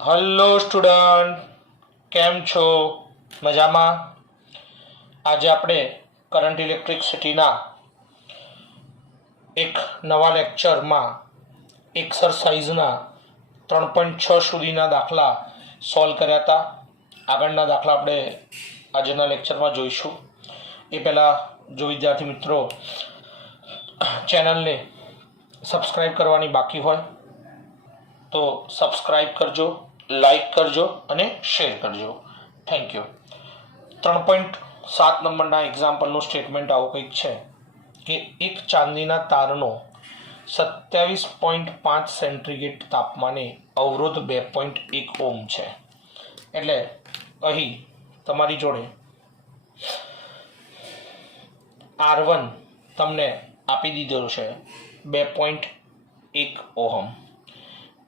Hello student, કેમ છો? મજામાં? આજે આપણે કરંટ ઇલેક્ટ્રિસિટીના એક નવા લેક્ચરમાં એક્સરસાઇઝના 3.6 સુધીના દાખલા સોલ્વ કર્યા હતા. આગળના દાખલા આપણે આજના લેક્ચરમાં જોઈશું. એ પહેલાં જો વિદ્યાર્થી મિત્રો ચેનલને સબસ્ક્રાઈબ કરવાની બાકી હોય તો સબસ્ક્રાઈબ કરજો, લાઈક કરજો અને શેર કરજો. Thank you. 3.7 નંબરના એક્ઝામ્પલનું સ્ટેટમેન્ટ આવું કંઈક છે કે એક ચાંદીના તારનો 27.5 સેન્ટીગ્રેડ તાપમાને અવરોધ 2.1 ઓમ છે. એટલે અહીં તમારી જોડે R1 તમને આપી દીધેલું છે 2.1 ઓહમ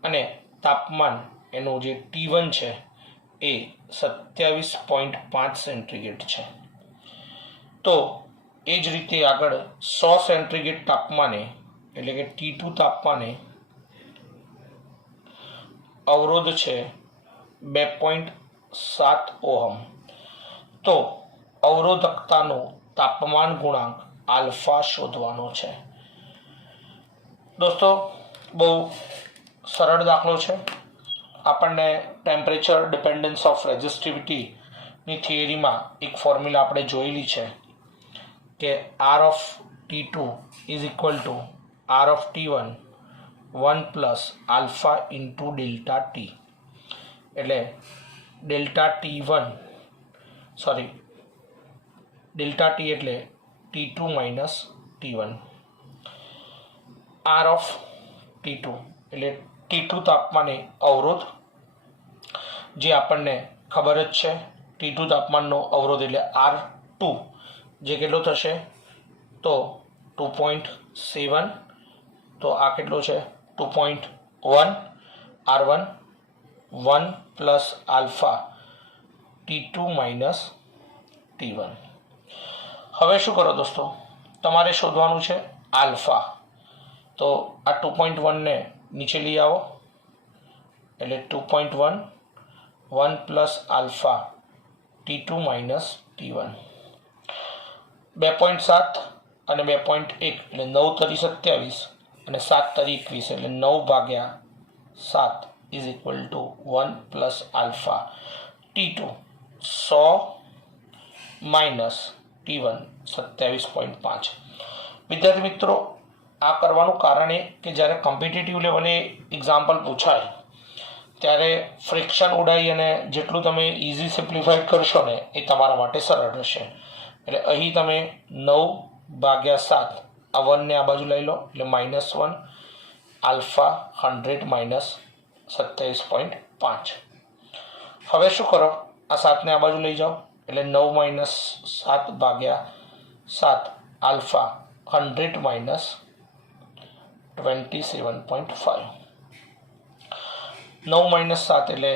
અને તાપમાન એનું જે T1 છે એ 27.5 સેન્ટીગ્રેડ છે. તો એ જ રીતે આગળ 100 સેન્ટીગ્રેડ તાપમાને એટલે કે T2 તાપમાને અવરોધ છે 2.7 ઓહમ. તો અવરોધકતાનો તાપમાન ગુણાંક આલ્ફા શોધવાનો છે. દોસ્તો બહુ સરળ દાખલો છે. આપણને ટેમ્પરેચર ડિપેન્ડન્સ ઓફ રેઝિસ્ટિવિટીની થિયરીમાં એક ફોર્મ્યુલા આપણે જોયેલી છે કે R of T2 is equal to R of T1 1 plus alpha into delta T. એટલે ડેલ્ટા ટી એટલે T2 minus T1. R of T2 એટલે T2 તાપમાને અવરોધ, જે આપણને ખબર જ છે. T2 તાપમાનનો અવરોધ એટલે R2, જે કેટલો થશે તો 2.7. તો આ કેટલો છે 2.1. R1 1 plus alpha T2 minus T1. હવે શું કરો દોસ્તો, તમારે શોધવાનું છે આલ્ફા. તો આ 2.1 ને નીચે લઈ આવો એટલે 2.1 1 plus alpha T2 minus T1. 2.7 અને 2.1 એટલે 9 તરી 27 અને 7 તરી 21 એટલે 9 ભાગ્યા 7 is equal to 1 plus alpha T2 100 minus T1 27.5. વિદ્યાર્થી મિત્રો, આ કરવાનું કારણ એ કે જ્યારે કોમ્પિટિટિવ લેવલે એક્ઝામ્પલ પૂછાય ત્યારે ફ્રિક્શન ઉડાઈ અને જેટલું તમે ઇઝી સિમ્પ્લિફાઈડ કરશો ને એ તમારા માટે સરળ રહેશે. એટલે અહીં તમે 9 ભાગ્યા 7 આ 1 ને આ બાજુ લઈ લો એટલે -1 આલ્ફા 100 માઇનસ 27.5. હવે શું કરો, આ 7 ને આ બાજુ લઈ જાઓ એટલે 9 માઇનસ 7 ભાગ્યા 7 આલ્ફા 100 માઇનસ 27.5. 9 માઇનસ 7 એટલે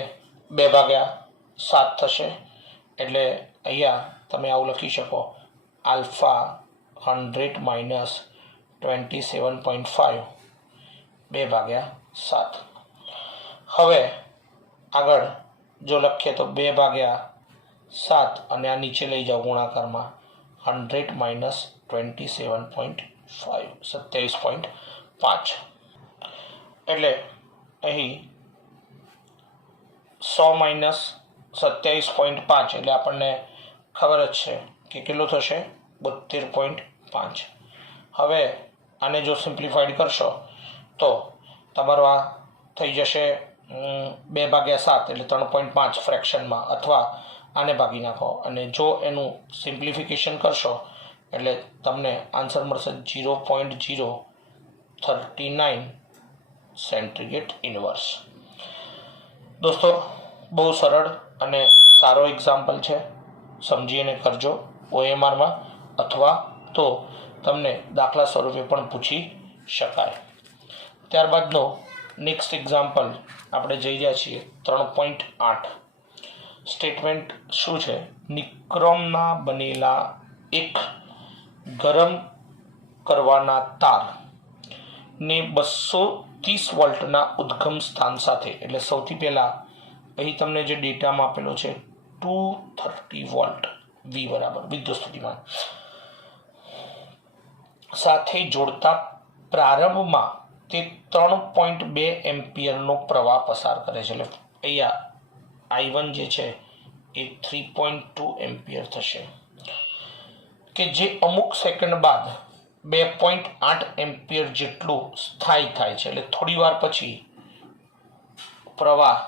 2 ભાગ્યા 7 થશે. એટલે અહીંયા તમે આવું લખી શકો આલ્ફા 100 માઇનસ 27.5 2 ભાગ્યા 7. હવે આગળ જો લખીએ તો 2 ભાગ્યા 7 અને આ નીચે લઈ જાઓ ગુણાકારમાં 100 માઇનસ 27.5 એટલે અહીં 100 માઇનસ 27.5 એટલે આપણને ખબર જ છે કે કેટલું થશે 72.5. હવે આને જો સિમ્પ્લિફાઈડ કરશો તો તમારો આ થઈ જશે 2 ભાગ્યા 7 એટલે 3.5 ફ્રેક્શનમાં, અથવા આને ભાગી નાખો અને જો એનું સિમ્પ્લિફિકેશન કરશો એટલે તમને આન્સર મળશે 0.039 સેન્ટીગ્રેડ ઇનવર્સ. દોસ્તો બહુ સરળ અને સારો એક્ઝામ્પલ છે, સમજીને કરજો OMRમાં, અથવા તો તમને દાખલા સ્વરૂપે પણ પૂછી શકાય. ત્યારબાદનો નેક્સ્ટ એક્ઝામ્પલ આપણે જઈ રહ્યા છીએ 3.8. સ્ટેટમેન્ટ શું છે, નિક્રોમના બનેલા એક ગરમ કરવાના તાર ને 230 વોલ્ટના ઉદ્ગમ સ્થાન સાથે, એટલે સૌથી પહેલાં અહીં તમને જે ડેટામાં આપેલો છે 230 વોલ્ટ વી બરાબર વિદ્યુત સ્થિતિમાન સાથે જોડતા પ્રારંભમાં તે 3.2 એમ્પિયરનો પ્રવાહ પસાર કરે છે. એટલે અહીંયા I1 જે છે એ 3.2 એમ્પિયર થશે કે જે અમુક સેકન્ડ બાદ 2.8 એમ્પિયર જેટલું સ્થાયી થાય છે. એટલે થોડી વાર પછી પ્રવાહ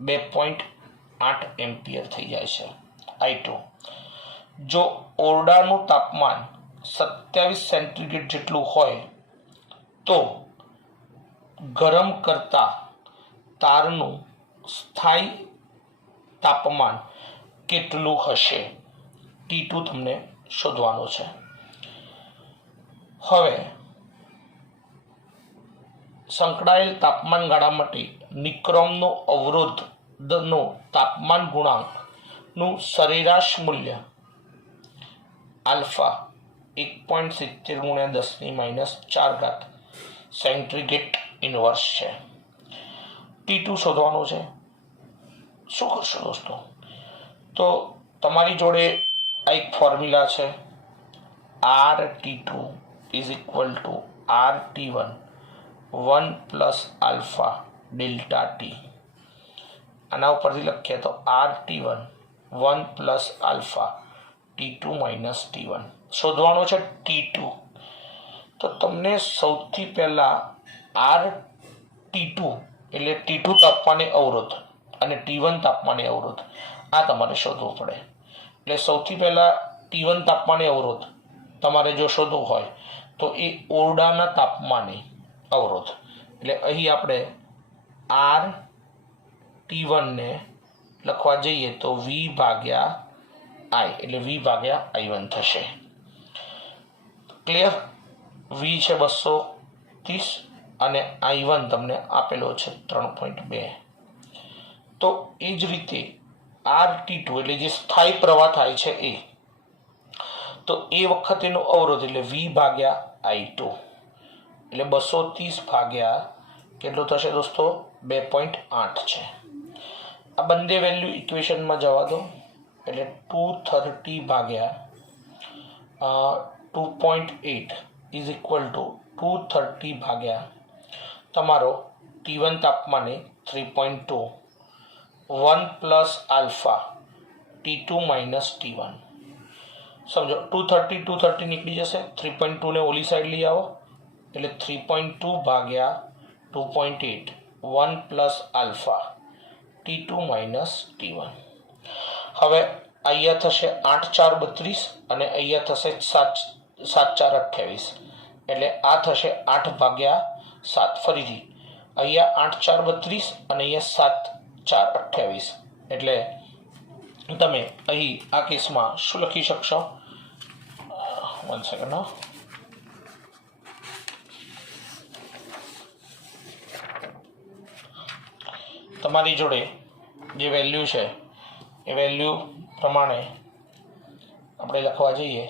2.8 એમ્પિયર થઈ જાય છે I2. જો ઓરડાનું તાપમાન 27 સેન્ટીગ્રેડ જેટલું હોય તો ગરમ કરતા તારનું સ્થાયી તાપમાન કેટલું હશે T2 તમને શોધવાનું છે. હવે સંકળાયેલ તાપમાન ગાળા માટે નિક્રોમનો અવરોધનો તાપમાન ગુણાંકનું સરેરાશ મૂલ્ય આલ્ફા 1.70 × 10⁻⁴ સેન્ટીગ્રેડ ઇનવર્સ છે. T2 શોધવાનું છે. શું કરશો દોસ્તો? તો તમારી જોડે આ એક ફોર્મ્યુલા છે RT2 = RT1 1 + alpha delta T. આના ઉપરથી લખીએ તો RT1 1 + આલ્ફા T2 - T1 શોધવાનો છે T2. તો તમને સૌથી પહેલા RT2 એટલે T2 તાપમાને અવરોધ અને T1 તાપમાને અવરોધ આ તમારે શોધવું પડે. એટલે સૌથી પહેલા T1 તાપમાને અવરોધ તમારે જો શોધવું હોય તો એ ઓરડાના તાપમાને અવરોધ. એટલે અહીં આપણે RT1 ને લખવા જઈએ તો V ભાગ્યા I એટલે V ભાગ્યા I1 થશે. ક્લિયર? V છે 230 અને I1 તમને આપેલો છે 3.2. તો એ જ રીતે RT2 એટલે જે સ્થાયી પ્રવાહ થાય છે તો એ વખતેનો અવરોધ એટલે V ભાગ્યા I2 એટલે 230 ભાગ્યા કેટલો થશે દોસ્તો 2.8 છે. આ બંને વેલ્યુ ઇક્વેશનમાં જવા દો એટલે 230 ભાગ્યા 2.8 = 230 ભાગ્યા તમારો T1 તાપમાને 3.2 1 + આલ્ફા T2 - T1. સમજો 230 નીકળી જશે. 3.2 ને ઓલી સાઈડ લઈ આવો એટલે 3.2 ભાગ્યા 2.8 1 + આલ્ફા T2 - T1. હવે અહીંયા થશે 8 × 4 = 32 અને અહીંયા થશે 7 × 4 = 28 એટલે આ થશે 8 ભાગ્યા 7. ફરીથી અહીંયા 8 × 4 = 32 અને અહીંયા 7 × 4 = 28 એટલે તમે અહીં આ કેસમાં શું લખી શકશો? 1 સેકન્ડ. તમારી જોડે જે વેલ્યુ છે એ વેલ્યુ પ્રમાણે આપણે લખવા જઈએ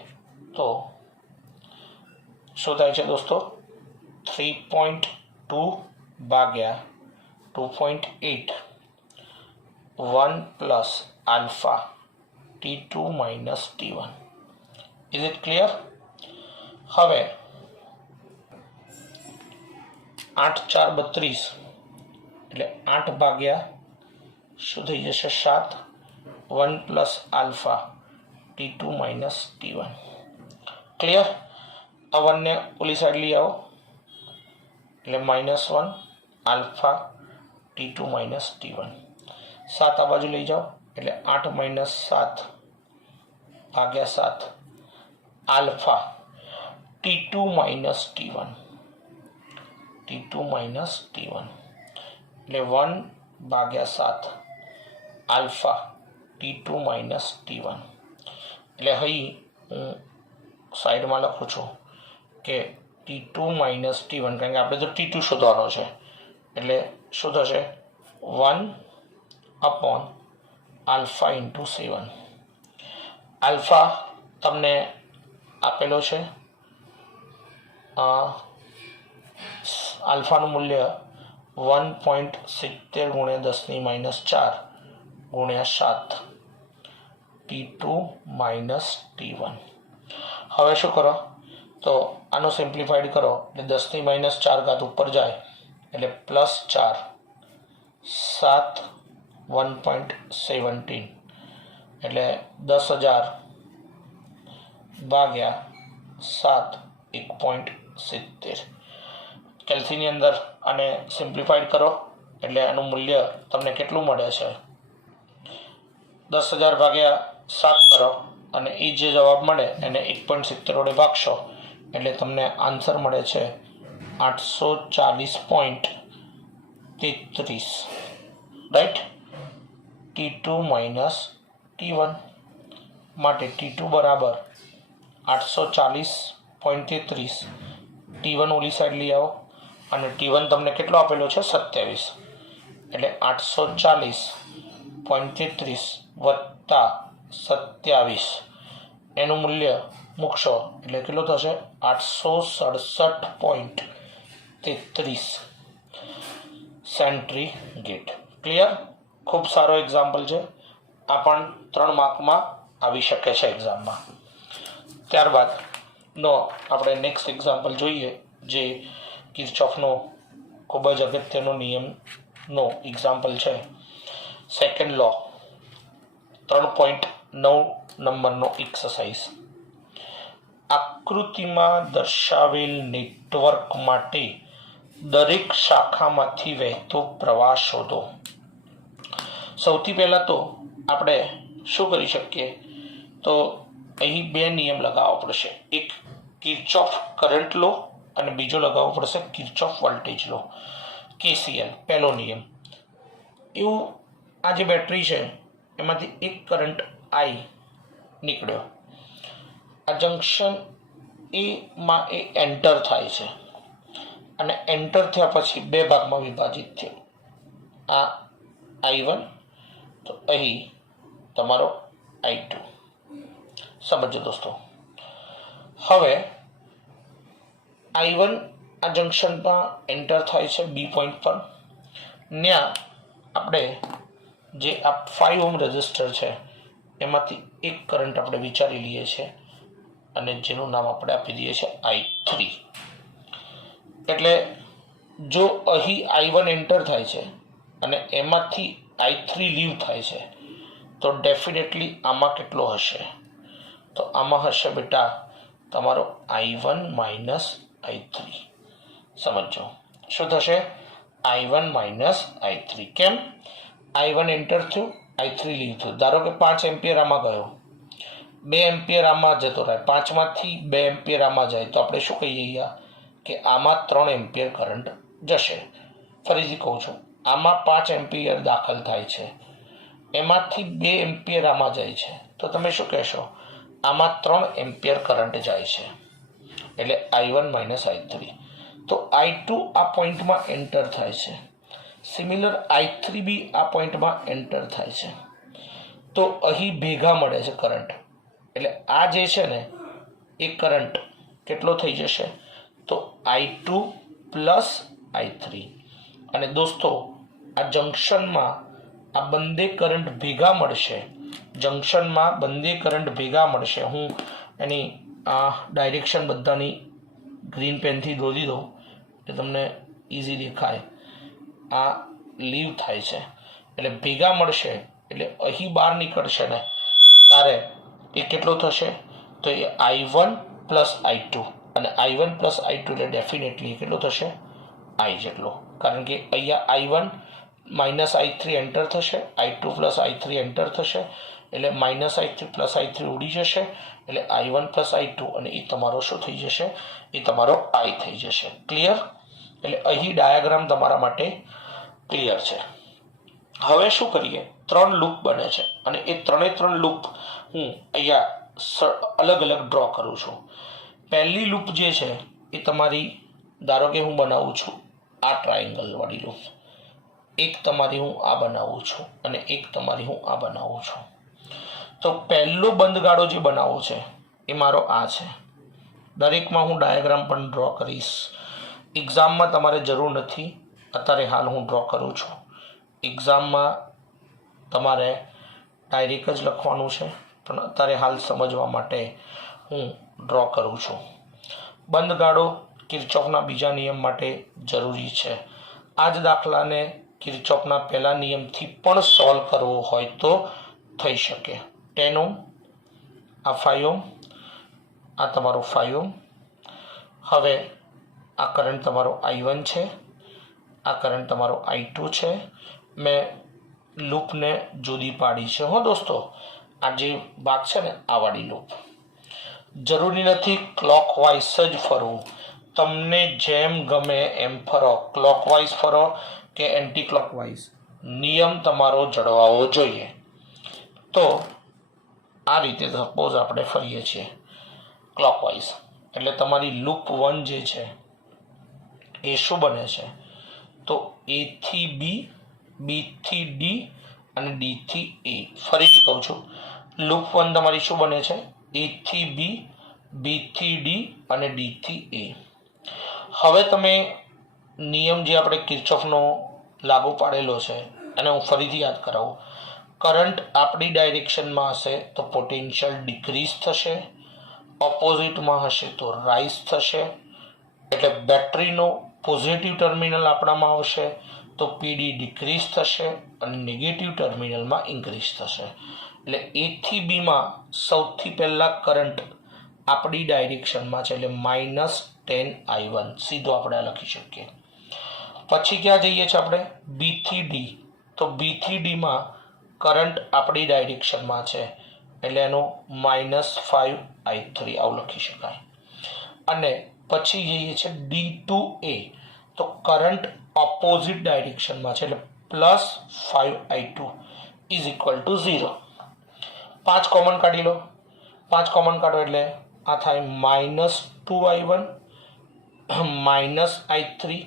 તો શું થાય છે દોસ્તો? 3.2 ભાગ્યા 2.8 1 + alpha T2 - T1. Is it clear? હવે 8 × 4 = 32 એટલે 8 ભાગ્યા શું થઈ જશે 7 1 + આલ્ફા T2 - T1. ક્લિયર? આ 1 ને ઓલી સાઈડ લઈ આવો એટલે -1 આલ્ફા T2 - T1. 7 આ બાજુ લઈ જાઓ એટલે 8 - 7 ભાગ્યા 7 alpha T2 - T1 T2 - T1 એટલે 1 ભાગ્યા 7 આલ્ફા T2 - T1. એટલે અહીં હું સાઈડમાં લખું છું કે T2 - T1 કારણ કે આપણે તો T2 શોધવાનો છે એટલે શું થશે 1/α × 7. આલ્ફા તમને આપેલો છે આલ્ફાનું મૂલ્ય 1.70 × 10⁻⁴ ગુણ્યા 7 T2 માઇનસ T1. હવે શું કરો તો આનો સિમ્પ્લિફાઈડ કરો એટલે 10 ની -4 ઉપર જાય એટલે +4 7 1.17 એટલે 10,000 ભાગ્યા 7 1.70. કેલ્સીની અંદર આને સિમ્પ્લિફાઈડ કરો એટલે આનું મૂલ્ય તમને કેટલું મળે છે 10,000 ભાગ્યા 7 કરો અને એ જે જવાબ મળે એને 1.70 વડે ભાગશો એટલે તમને આન્સર મળે છે 840.33. રાઈટ. T2 માઇનસ T1 માટે T2 બરાબર 840.33. T1 ઓલી સાઈડ લઈ આવો અને T1 તમને કેટલો આપેલો છે 27 એટલે 840.33 વત્તા 27 એનું મૂલ્ય મૂકશો એટલે કેટલું થશે 867.33 સેન્ટ્રીગ્રેડ. ક્લિયર. ખૂબ સારો એક્ઝામ્પલ છે. આ પણ 3 માર્કમાં આવી શકે છે એક્ઝામમાં. ત્યારબાદ નો આપણે નેક્સ્ટ એક્ઝામ્પલ જોઈએ જે કિર્ચોફનો ખૂબ જ અગત્યનો નિયમનો એક્ઝામ્પલ છે. સેકન્ડ લો 3.9 નંબરનો એક્સરસાઇઝ. આકૃતિમાં દર્શાવેલ નેટવર્ક માટે દરેક શાખામાંથી વહેતો પ્રવાહ શોધો. સૌથી પહેલાં તો આપણે શું કરી શકીએ તો અહીં 2 નિયમ લગાવવો પડશે. એક કિર્ચોફ કરંટ લો અને બીજો લગાવવો પડશે કિર્ચોફ વોલ્ટેજ લો, KCL. પહેલો નિયમ એવું, આ જે બેટરી છે એમાંથી એક કરંટ I નીકળ્યો, આ જંક્શન એમાં એ એન્ટર થાય છે અને એન્ટર થયા પછી 2 ભાગમાં વિભાજિત થયો. આ I1 તો અહીં તમારો I2. સમજો દોસ્તો. હવે I1 આ જંક્શનમાં એન્ટર થાય છે B પોઈન્ટ પર. ત્યાં આપણે જે આ 5 ઓહ્મ રેઝિસ્ટર છે એમાંથી એક કરંટ આપણે વિચારી લઈએ છીએ અને જેનું નામ આપણે આપી દઈએ છીએ I3. એટલે જો અહીં I1 એન્ટર થાય છે અને એમાંથી I3 લીવ થાય છે તો ડેફિનેટલી આમાં કેટલો હશે તો આમાં હશે બેટા તમારો I1 માઇનસ I3. સમજો શું થશે I1 માઇનસ I3. કેમ? I1 એન્ટર થયું, I3 લીવ થયું. ધારો કે 5 એમ્પિયર આમાં ગયો, 2 એમ્પિયર આમાં જતો રહે, 5 માંથી 2 એમ્પિયર આમાં જાય તો આપણે શું કહીએ કે આમાં 3 એમ્પિયર કરંટ જશે. ફરીથી કહું છું, આમાં 5 એમ્પિયર દાખલ થાય છે, એમાંથી 2 એમ્પિયર આમાં જાય છે તો તમે શું કહેશો આમાં 3 એમ્પિયર કરંટ જાય છે એટલે I1 માઇનસ I3. તો I2 આ પોઈન્ટમાં એન્ટર થાય છે, સિમિલર I3 બી આ પોઈન્ટમાં એન્ટર થાય છે તો અહીં ભેગા મળે છે કરંટ. એટલે આ જે છે ને એ કરંટ કેટલો થઈ જશે તો I2 પ્લસ I3. અને દોસ્તો આ જંક્શનમાં આ બંને કરંટ ભેગા મળશે, જંક્શનમાં બંને કરંટ ભેગા મળશે. હું એની આ ડાયરેક્શન બધાની ગ્રીન પેનથી દોરી દઉં એટલે તમને ઇઝી દેખાય. આ લીવ થાય છે એટલે ભેગા મળશે એટલે અહીં બહાર નીકળશે ને ત્યારે એ કેટલો થશે તો એ I1 પ્લસ I2 અને I1 પ્લસ I2 એટલે ડેફિનેટલી કેટલો થશે I જેટલો. કારણ કે અહીંયા I1 માઇનસ I3 એન્ટર થશે, I2 પ્લસ I3 એન્ટર થશે એટલે માઇનસ I3 પ્લસ I3 ઉડી જશે એટલે I1 પ્લસ I2 અને એ તમારો શું થઈ જશે એ તમારો I થઈ જશે. ક્લિયર? એટલે અહીં ડાયાગ્રામ તમારા માટે ક્લિયર છે. હવે શું કરીએ 3 લૂપ બને છે અને એ 3 લૂપ હું અહીંયા અલગ અલગ ડ્રો કરું છું. પહેલી લૂપ જે છે એ તમારી ધારો કે હું બનાવું છું આ ટ્રાયંગલ વાળી લૂપ, એક તમારી હું આ બનાવું છું અને એક તમારી હું આ બનાવું છું. તો પહેલો બંધગાળો જે બનાવવો છે એ મારો આ છે. દરેકમાં હું ડાયાગ્રામ પણ ડ્રો કરીશ. એક્ઝામમાં તમારે જરૂર નથી, અત્યારે હાલ હું ડ્રો કરું છું. એક્ઝામમાં તમારે ડાયરેક્ટ જ લખવાનું છે, પણ અત્યારે હાલ સમજવા માટે હું ડ્રો કરું છું. બંધ ગાળો કિર્ચોફના બીજા નિયમ માટે જરૂરી છે. આ જ દાખલાને કિર્ચોફના પહેલા નિયમથી પણ સોલ્વ કરવો હોય તો થઈ શકે. 10 ઓહ્મ, આ 5 ઓહ્મ, આ તમારો 5 ઓહ્મ. હવે આ કરંટ તમારો I1 છે, આ કરંટ તમારો I2 છે. મેં લૂપને જુદી પાડી છે હો દોસ્તો. આ જે ભાગ છે ને આ વાળી લૂપ. જરૂરી નથી ક્લોકવાઇઝ જ ફરવું, તમને જેમ ગમે એમ ફરો, ક્લોકવાઇઝ ફરો કે એન્ટી ક્લોકવાઇઝ, નિયમ તમારો જળવાવો જોઈએ. તો આ રીતે સપોઝ આપણે ફરીએ છીએ ક્લોકવાઇઝ, એટલે તમારી લૂપ 1 જે છે એ શું બને છે? તો A થી B, B થી D અને D થી A. ફરીથી કહું છું, લૂપ 1 તમારી શું બને છે? A થી B, B થી D અને D થી A. હવે તમે નિયમ જે આપણે કિર્ચોફનો લાગુ પાડેલો છે એને હું ફરીથી યાદ કરાવું. કરંટ આપણી ડાયરેક્શનમાં હશે તો પોટેન્શિયલ ડિક્રીઝ થશે, ઓપોઝિટમાં હશે તો રાઇઝ થશે. એટલે બેટરીનો પોઝિટિવ ટર્મિનલ આપણામાં આવશે તો PD ડિક્રીઝ થશે અને નેગેટિવ ટર્મિનલમાં ઇન્ક્રીઝ થશે. એટલે A થી B માં સૌથી પહેલાં કરંટ આપણી ડાયરેક્શનમાં છે, એટલે -10I1 સીધો આપણે લખી શકીએ. પછી ક્યાં જઈએ છીએ આપણે? B થી D. તો B થી D માં કરંટ આપણી ડાયરેક્શનમાં છે, એટલે એનો -5I3 આવું લખી શકાય. અને પછી જઈએ છીએ D to A. તો કરંટ ઓપોઝિટ ડાયરેક્શનમાં છે, એટલે +5I2 = 0. 5 કોમન કાઢી લો. 5 કોમન કાઢો એટલે આ થાય -2I1 -I3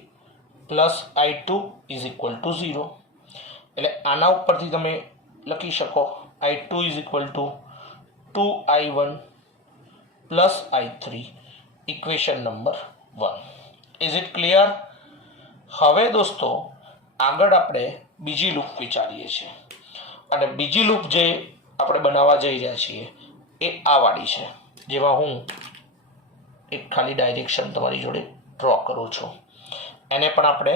+I2 = 0. એટલે આના ઉપરથી તમે લખી શકો I2 = 2I1 +I3, equation number 1. Is it clear? હવે દોસ્તો આગળ આપણે બીજી લૂપ વિચારીએ છીએ, અને બીજી લૂપ જે આપણે બનાવવા જઈ રહ્યા છીએ એ આ વાળી છે, જેમાં હું એક ખાલી ડાયરેક્શન તમારી જોડે ડ્રો કરું છું. એને પણ આપણે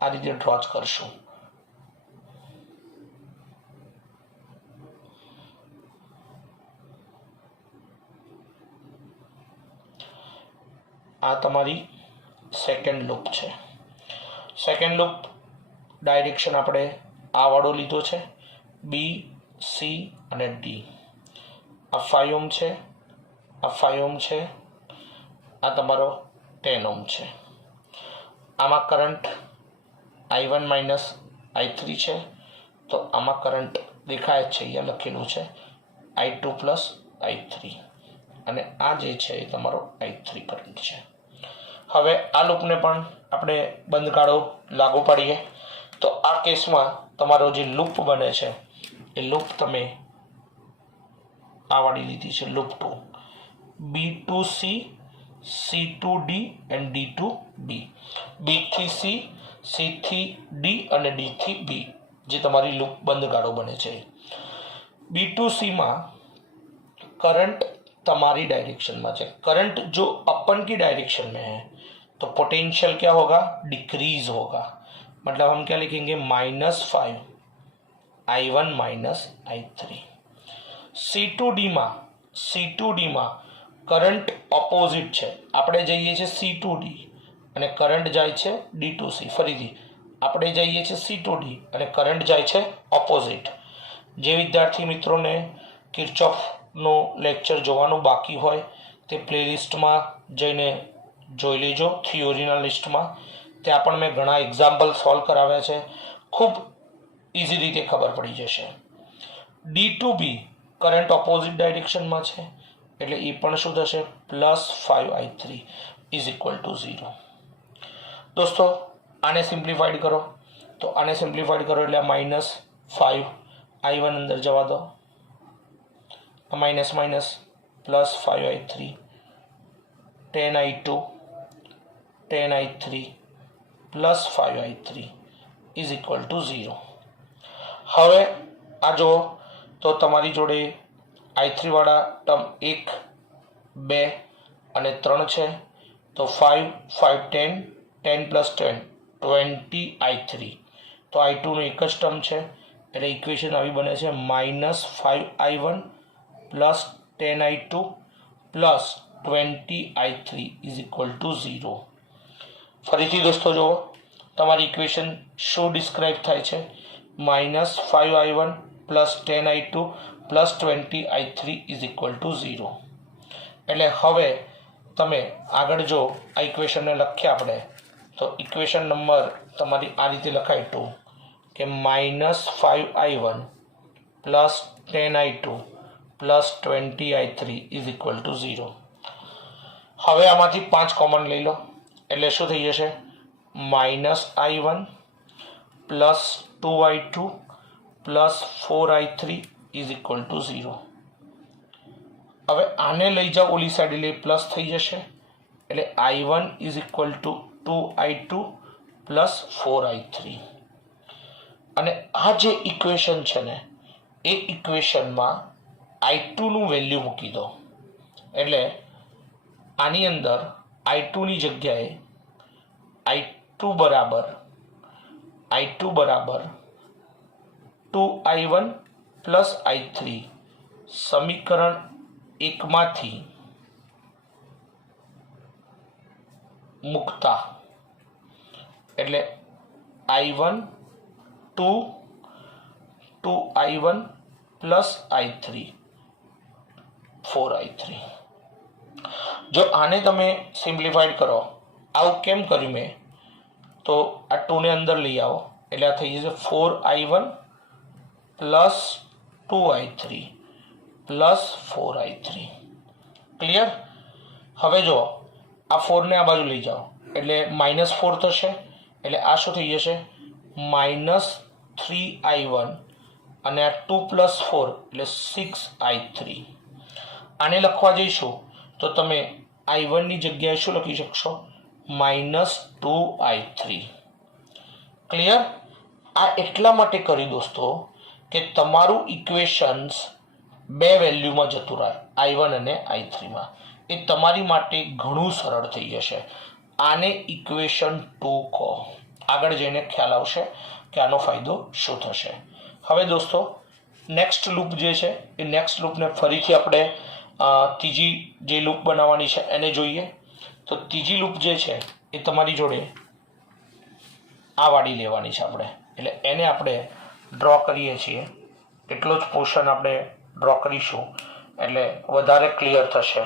આ રીતે ડ્રો જ કરશું. આ તમારી સેકન્ડ લૂપ છે. સેકન્ડ લૂપ ડાયરેક્શન આપણે આ વાળો લીધો છે, B, C અને D. આ 5 ઓહ્મ છે, આ 5 ઓહ્મ છે, આ તમારો 10 ઓહ્મ છે. આમાં કરંટ I1 - I3 છે, તો આમાં કરંટ દેખાય છે, અહીંયા લખેલું છે I2 + I3, અને આ જે છે એ તમારો I3 કરંટ છે. હવે આ લૂપને પણ આપણે બંધ ગાળો લાગુ પાડીએ તો આ કેસમાં તમારો જે લૂપ બને છે એ લૂપ તમે આ વાળી લીધી છે, loop 2. B to C, C to D and D to B. B થી C, C થી D અને D થી B જે તમારી લૂપ બંધ ગાળો બને છે. B to C માં करंट तुम्हारी डायरेक्शन में है. करंट जो अपन की डायरेक्शन में है तो पोटेंशियल क्या होगा? डिक्रीज होगा. मतलब हम क्या लिखेंगे? -5 I1 - I3. C2D में करंट ऑपोजिट है. આપણે જઈએ છે C2D અને કરંટ જાય છે D2C. ફરીથી આપણે જઈએ છે C2D અને કરંટ જાય છે ઓપોઝિટ. જે વિદ્યાર્થી મિત્રોને કિર્ચોફનો લેક્ચર જોવાનું બાકી હોય તે પ્લેલિસ્ટમાં જઈને જોઈ લેજો. થિયોરીના લિસ્ટમાં ત્યાં પણ મેં ઘણા એક્ઝામ્પલ સોલ્વ કરાવ્યા છે. ખૂબ ઇઝી રીતે ખબર પડી જશે. D2B કરંટ ઓપોઝિટ ડાયરેક્શનમાં છે એટલે એ પણ શું થશે? +5I3 = 0. દોસ્તો આને સિમ્પ્લિફાઈડ કરો તો આને સિમ્પ્લિફાઈડ કરો એટલે -5I1 અંદર જવા દો, +5I3, 10I2 10I3 +5I3 = 0. હવે આ જુઓ તો તમારી જોડે i3 વાળા ટર્મ 1 2 અને 3 છે, તો 5 5 10 10 પ્લસ 10 20 i3, તો i2 નો એક જ ટર્મ છે એટલે ઇક્વેશન આવી બને છે -5i1 plus 10i2 plus 20i3 is equal to 0. ફરીથી દોસ્તો જુઓ તમારી ઇક્વેશન શું ડિસ્ક્રાઇબ થાય છે, -5i1 plus 10i2 plus 20i3 is equal to 0. એટલે હવે તમે આગળ જો આ ઇક્વેશનને લખીએ આપણે તો ઇક્વેશન નંબર તમારી આ રીતે લખાય 2 કે -5i1 plus 10i2 plus 20i3 is equal to 0. હવે આમાંથી 5 કોમન લઈ લો એટલે શું થઈ જશે, -i1 plus 2i2 plus 4i3 is equal to 0. હવે આને લઈ જાઓ ઓલી સાઈડ એટલે પ્લસ થઈ જશે એટલે i1 is equal to 2i2 plus 4i3. અને આ જે ઇક્વેશન છે ને એ ઇક્વેશનમાં i2 નું વેલ્યુ મૂકી દો એટલે આની અંદર i2 ની જગ્યાએ i2 બરાબર 2i1 પ્લસ i3 સમીકરણ 1 માંથી મૂકતા એટલે i1 2i1 plus i3 4i3. જો આને તમે સિમ્પ્લિફાઈડ કરો, આવું કેમ કર્યું મેં, તો આ 2 ને અંદર લઈ આવો એટલે આ થઈ જશે 4i1 plus 2i3 plus 4i3. Clear? હવે જો આ 4 ને આ બાજુ લઈ જાઓ એટલે -4 થશે એટલે આ શું થઈ જશે -3i1 અને આ 2 પ્લસ 4 એટલે 6i3. આને લખવા જઈશું તો તમે i1 ની જગ્યાએ શું લખી શકશો, -2i3. ક્લિયર? આ એટલા માટે કરી દોસ્તો કે તમારું ઇક્વેશન્સ બે વેલ્યુમાં જતું રહે, i1 અને i3 માં. એ તમારી માટે ઘણું સરળ થઈ જશે. આને ઇક્વેશન 2 કહો. આગળ જઈને ખ્યાલ આવશે કે આનો ફાયદો શું થશે. હવે દોસ્તો નેક્સ્ટ લૂપ જે છે એ નેક્સ્ટ લૂપને ફરીથી આપણે ત્રીજી જે લૂપ બનાવવાની છે એને જોઈએ. તો ત્રીજી લૂપ જે છે એ તમારી જોડે આ વાળી લેવાની છે આપણે, એટલે એને આપણે ડ્રો કરીએ છીએ. એટલો જ પોર્શન આપણે ડ્રો કરીશું એટલે વધારે ક્લિયર થશે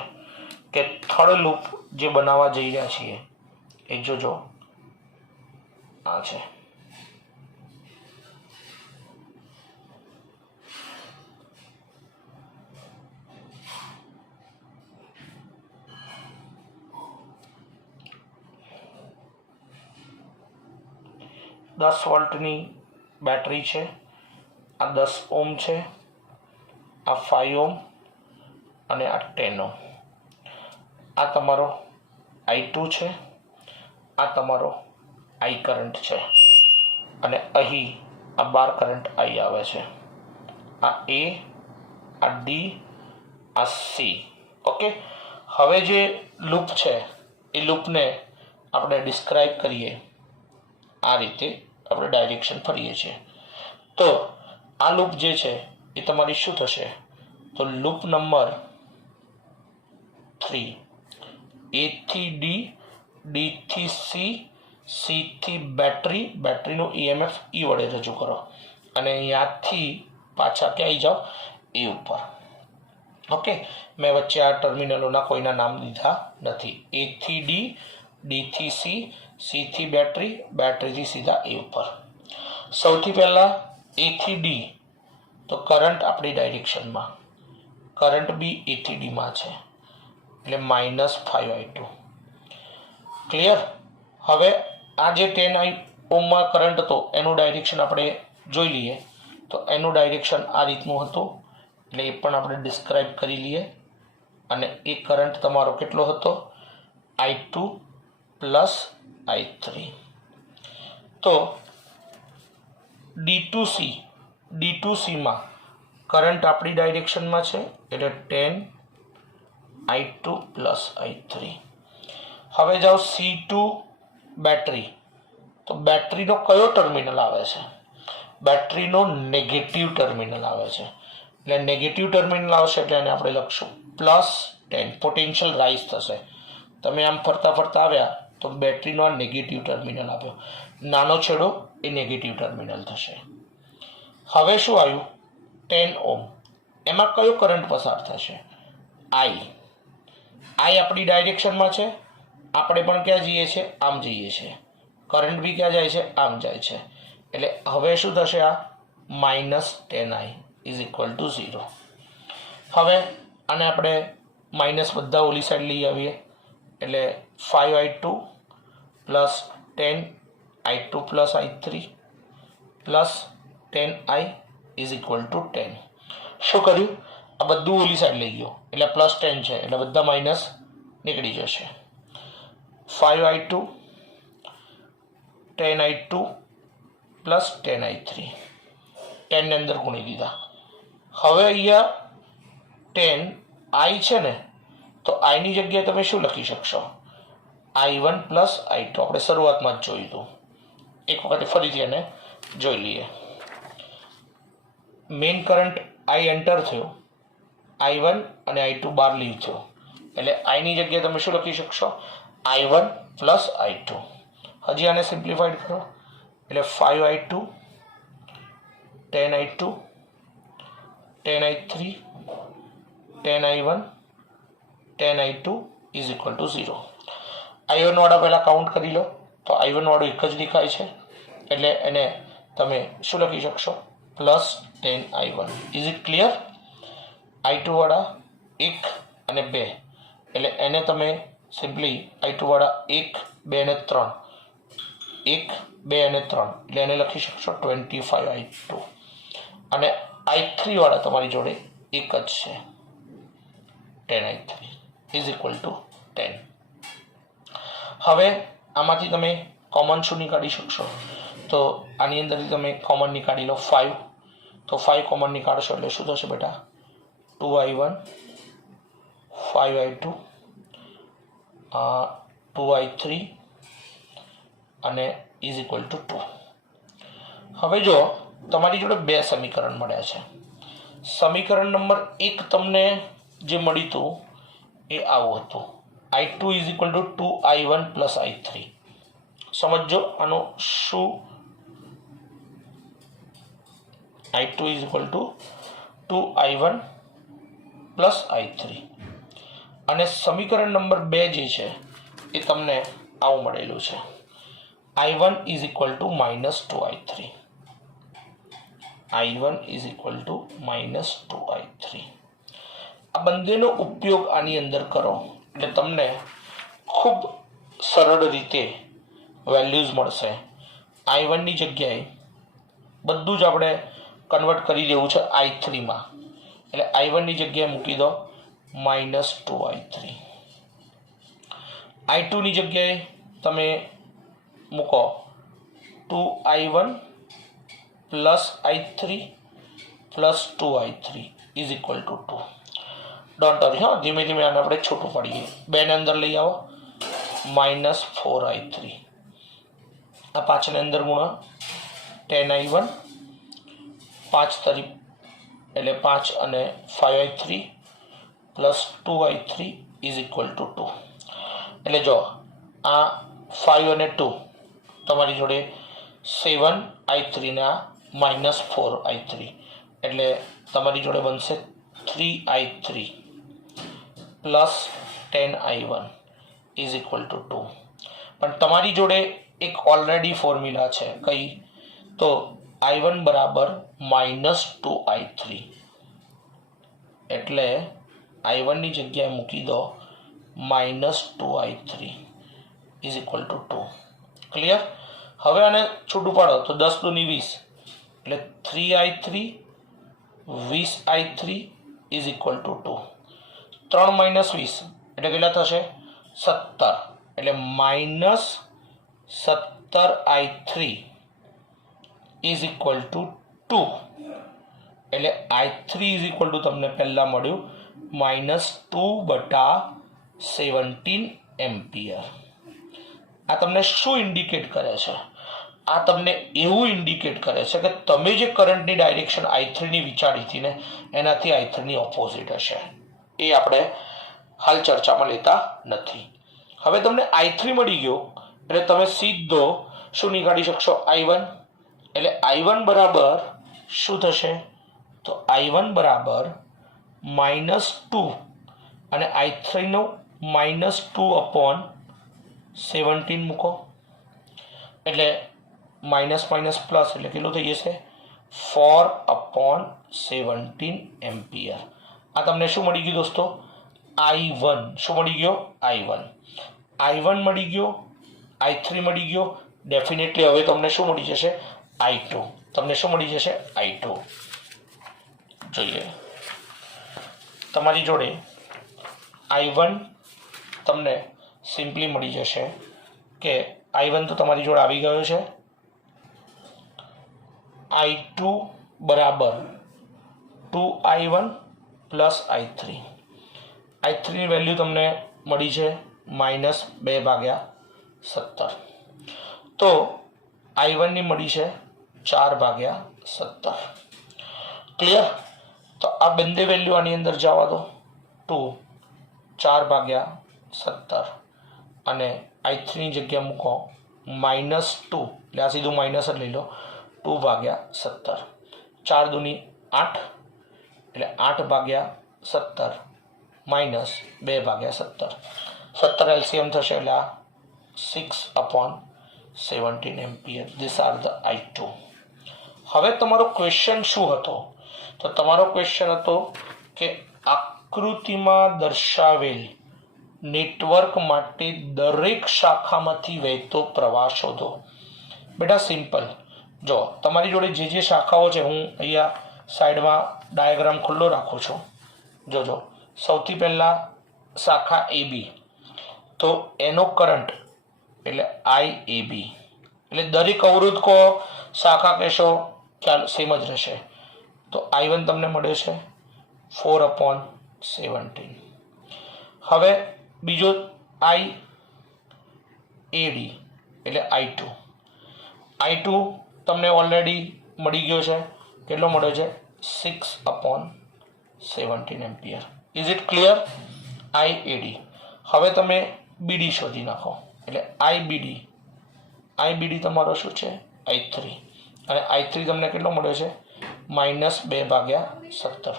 કે થર્ડ લૂપ જે બનાવવા જઈ રહ્યા છીએ એ જોજો આ છે. દસ વોલ્ટની બેટરી છે, આ 10 ઓમ છે, આ 5 ઓમ અને આ 10 ઓમ. આ તમારો i2 છે, આ તમારો i કરંટ છે અને અહીં આ 12 કરંટ i આવે છે. આ a, આ d, આ c. ઓકે, હવે જે લૂપ છે એ લૂપને આપણે ડિસ્ક્રાઇબ કરીએ આ રીતે. આપણે ડાયરેક્શન ફરીએ છીએ તો આ લૂપ જે છે એ તમારી શું થશે, તો લૂપ નંબર 3, a થી d, d થી c, c થી બેટરી, બેટરીનું emf e વડે રજૂ કરો અને અહીંયાથી પાછા ક્યાં આવી જાઓ, એ ઉપર. ઓકે, મેં વચ્ચે આ ટર્મિનલોના કોઈના નામ લીધા નથી. a થી d, d થી c, c થી બેટરી, બેટરીથી સીધા એ ઉપર. સૌથી પહેલા a થી d તો કરંટ આપણી ડાયરેક્શનમાં, કરંટ બી a થી d માં છે એટલે -5i2. ક્લિયર? હવે આ જે 10 ઓમમાં કરંટ હતો એનું ડાયરેક્શન આપણે જોઈ લઈએ. તો એનું ડાયરેક્શન આ રીતનું હતું એટલે એ પણ આપણે ડિસ્ક્રાઇબ કરી લઈએ. અને એ કરંટ તમારો કેટલો હતો, i2 પ્લસ i3. તો d2c D2C માં કરંટ આપણી ડાયરેક્શનમાં છે એટલે 10I2 પ્લસ I3. હવે જાઓ C2 બેટરી, તો બેટરીનો કયો ટર્મિનલ આવે છે? બેટરીનો નેગેટિવ ટર્મિનલ આવે છે. એટલે નેગેટિવ ટર્મિનલ આવશે એટલે એને આપણે લખશું +10. પોટેન્શિયલ રાઇઝ થશે. તમે આમ ફરતા ફરતા આવ્યા તો બેટરીનો આ નેગેટિવ ટર્મિનલ આપ્યો, નાનો છેડો એ નેગેટિવ ટર્મિનલ થશે. હવે શું આવ્યું? 10 ઓહ્મ. એમાં કયો કરંટ પસાર થશે? I આપણી ડાયરેક્શનમાં છે, આપણે પણ ક્યાં જઈએ છીએ? આમ જઈએ છીએ. કરંટ બી ક્યાં જાય છે? આમ જાય છે. એટલે હવે શું થશે? આ -10I = 0. હવે આને આપણે માઇનસ બધા ઓલી સાઈડ લઈ આવીએ એટલે 5I2 plus 10I2 plus I3 plus 10I = 10. શું કર્યું? આ બધું ઓલી સાઈડ લઈ ગયો એટલે +10 છે એટલે બધા માઇનસ નીકળી જશે. 5I2 10I2 પ્લસ 10I3, 10 ને અંદર ગુણી દીધા. હવે અહીંયા 10I છે ને, તો I ની જગ્યાએ તમે શું લખી શકશો? I1 plus I2. આપણે શરૂઆતમાં જ જોયું હતું, એક વખત ફરીથી એને જોઈ લઈએ. મેઇન કરંટ I એન્ટર થયો, I1 અને I2 બહાર લીવ થયો એટલે I ની જગ્યાએ તમે શું લખી શકશો? I1 plus I2. હજી આને સિમ્પ્લિફાઈડ કરો એટલે 5I2 10I2 10I3 10I1 10I2 = 0. I1 વાળા પહેલાં કાઉન્ટ કરી લો તો I1 વાળું એક જ દેખાય છે એટલે એને તમે શું લખી શકશો? +10I1. Is it clear? I2 વાળા 1 અને 2 એટલે એને તમે સિમ્પલી I2 વાળા 1 2 અને 3 1 2 અને 3 એટલે એને લખી શકશો 25I2. અને I3 વાળા તમારી જોડે એક જ છે 10I3 = 10. હવે આમાંથી તમે કોમન શું નીકાળી શકશો? તો આની અંદરથી તમે કોમન નીકાળી લો 5. તો 5 કોમન નીકાળશો એટલે શું થશે બેટા? 2I1 5I2 2I3 અને =2. હવે જો તમારી જોડે બે સમીકરણ મળ્યા છે. સમીકરણ નંબર 1 તમને જે મળ્યું હતું એ આવું હતું, I2 = 2I1 પ્લસ I3. સમજો આનો શું? I2 = 2I1 plus I3. અને સમીકરણ નંબર 2 જે છે એ તમને આવું મળેલું છે, I1 = -2I3. I1 = -2I3. આ બંનેનો ઉપયોગ આની અંદર કરો એટલે તમને ખૂબ સરળ રીતે વેલ્યુઝ મળશે. I1 ની જગ્યાએ બધું જ આપણે કન્વર્ટ કરી દેવું છે I3માં એટલે I1 ની જગ્યાએ મૂકી દો -2I3. I2 ની જગ્યાએ તમે મૂકો 2I1 plus I3 plus 2I3 = 2. Don't worry, હા, ધીમે ધીમે આને આપણે છૂટું પાડીએ. 2 ને અંદર લઈ આવો -4I3. આ પાછળની અંદર ગુણો 10I1 5 તરી એટલે 5 અને 5I3 પ્લસ 2I3 = 2. એટલે જો આ 5 અને 2 તમારી જોડે 7I3 ને આ -4I3 એટલે તમારી જોડે બનશે 3I3 પ્લસ 10I1 = 2. પણ તમારી જોડે એક ઓલરેડી ફોર્મ્યુલા છે કઈ? તો I1 બરાબર -2I3 એટલે I1 ની જગ્યાએ મૂકી દો -2I3 = 2. ક્લિયર? હવે આને છૂટું પાડો તો 10 × 20 એટલે 3I3 20I3 = 2. 3 - 20 એટલે કેટલા થશે? 17 એટલે -17I3 = 2 એટલે I3 ઇઝ ઇક્વલ ટુ તમને પહેલાં મળ્યું -2/17 એમ્પિયર. આ તમને શું ઇન્ડિકેટ કરે છે? આ તમને એવું ઇન્ડિકેટ કરે છે કે તમે જે કરંટની ડાયરેક્શન I3ની વિચારી હતી ને એનાથી I3ની ઓપોઝિટ હશે. એ આપણે હાલ ચર્ચામાં લેતા નથી. હવે તમને I3 મળી ગયો એટલે તમે સીધો શું નીકાળી શકશો? I1. એટલે I1 બરાબર શું થશે? તો I1 બરાબર -2 અને I3નું -2/17 મૂકો એટલે માઇનસ માઇનસ પ્લસ એટલે કેટલું થઈ જશે? 4/17 એમ્પિયર. આ તમને શું મળી ગયું દોસ્તો? I1. શું મળી ગયો? I1 મળી ગયો, I3 મળી ગયો. ડેફિનેટલી હવે તમને શું મળી જશે? I2. તમને શું મળી જશે? I2. જોઈએ તમારી જોડે I1 તમને સિમ્પલી મળી જશે કે I1 તો તમારી જોડે આવી ગયો છે. I2 બરાબર 2I1 પ્લસ I3. I3ની વેલ્યુ તમને મળી છે -2/17. તો I1ની મળી છે 4/17. ક્લિયર? તો આ બંને વેલ્યુ આની અંદર જવા દો. 2 4/17 અને I3ની જગ્યા મૂકો -2 એટલે આ સીધું માઇનસ જ લઈ લો. 2/17 4 દુની 8 એટલે 8/17 -2/17 17 LCM થશે એટલે આ 6/17 ampere. This are the I2. હવે તમારો ક્વેશ્ચન શું હતો? તો તમારો ક્વેશ્ચન હતો કે આકૃતિમાં દર્શાવેલ નેટવર્ક માટે દરેક શાખામાંથી વહેતો પ્રવાહ શોધો. બેટા સિમ્પલ. જો તમારી જોડે જે શાખાઓ છે હું અહીંયા સાઈડમાં ડાયાગ્રામ ખુલ્લો રાખું છું. જોજો સૌથી પહેલાં શાખા AB તો એનો કરંટ એટલે IAB એટલે દરેક અવરોધ કો શાખા કહેશો ખ્યાલ સેમ જ રહેશે. તો I1 તમને મળે છે 4/17. હવે બીજો IAD એટલે I2 તમને ઓલરેડી મળી ગયો છે. કેટલો મળ્યો છે? 6/17 ampere. Is it clear? IAD. હવે તમે BD શોધી નાખો એટલે IBD તમારો શું છે? I3 અને I3 તમને કેટલો મળ્યો છે? -2/17.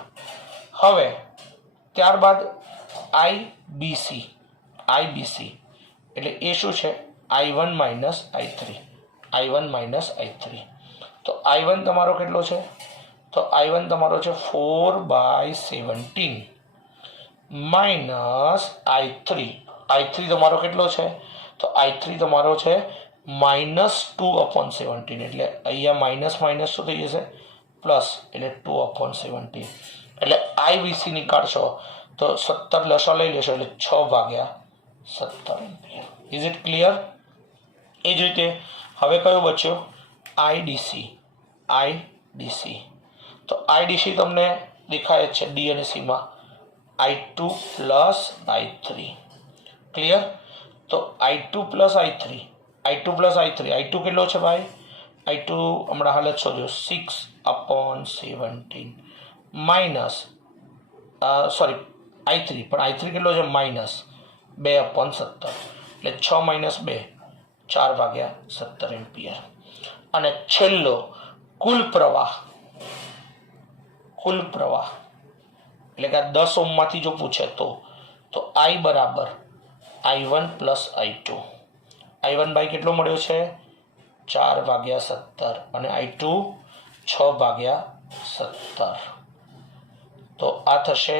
હવે ત્યારબાદ IBC એટલે એ શું છે? I1 -I3. તો I1 તમારો કેટલો છે? તો I1 તમારો છે 4/17 -I3 તમારો કેટલો છે? તો I3 તમારો છે -2/17 એટલે અહીંયા માઇનસ માઇનસ શું થઈ જશે? પ્લસ એટલે 2/17 એટલે IBC નીકાળશો તો 17 લસા લઈ લેશો એટલે 6/17 એમ્પિયર. Is it clear? એ જ રીતે હવે કયો બચ્યો? IDC. તો IDC તમને દેખાય જ છે D અને C માં I2 પ્લસ I3. ક્લિયર? તો I2 પ્લસ I3 કેટલો છે ભાઈ? I2 હમણાં હાલ જ શોધ્યો 6/17 માઇનસ I3 પણ I3 કેટલો છે? -2/17 એટલે 6 - 2 4/17 એમ્પિયર. અને છેલ્લો કુલ પ્રવાહ એટલે કે 10 ઓહ્મમાંથી જો પૂછે તો I બરાબર I1 plus I2. I1 by કેટલો મળ્યો છે? 4/17 અને I2 6/17. તો આ થશે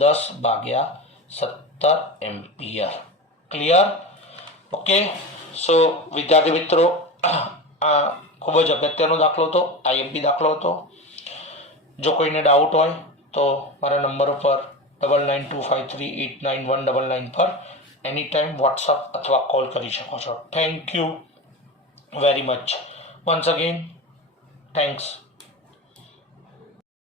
10/17 એમ્પિયર. ક્લિયર? ઓકે. સો વિદ્યાર્થી મિત્રો, આ ખૂબ જ અગત્યનો દાખલો હતો, IMP દાખલો હતો. જો કોઈને ડાઉટ હોય તો મારા નંબર ઉપર 9925389199 પર એની ટાઈમ વોટ્સઅપ અથવા કોલ કરી શકો છો. Thank you very much. Once again thanks.